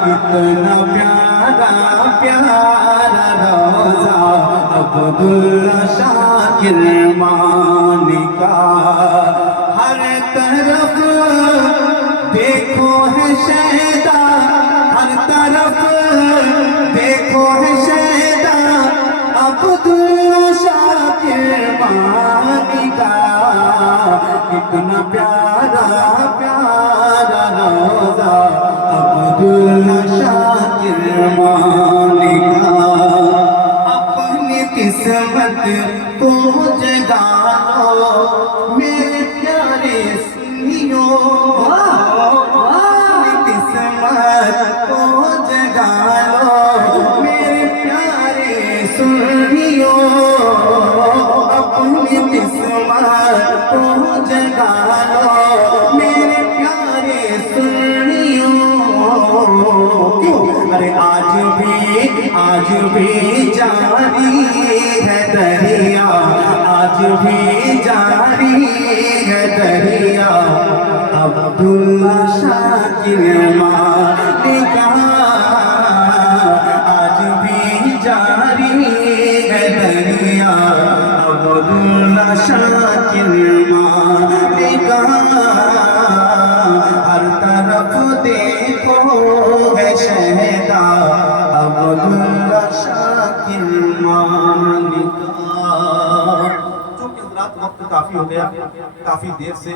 इतना प्यारा प्यारा रोजा अब्दुल्ला शाकिर मानी का। हर तरफ देखो है शहदा, हर तरफ देखो है शहदा अब्दुल्ला शाकिर मानी का। इतना प्यारा प्यारा रोजा अब्दुल्ला शाकिर मानी का। अपनी किस्मत को जगा लो मेरे प्यारे सुनियो, अपनी किस्मत को जगा लो मेरे प्यारे सुनियो। अपनी किस्मत को जगा लो मेरे प्यारे सुनियो। क्यों? अरे आज भी जारी है दरिया, आज भी जारी है दरिया अब्दुल्ला शाकिर मानी का। आज भी जारी है दरिया अब्दुल्ला शाकिर मानी का। हर तरफ देखो है शहदा अब्दुल्ला शाकिर मानी का। चूंकि रात वक्त काफी हो गया, काफी देर से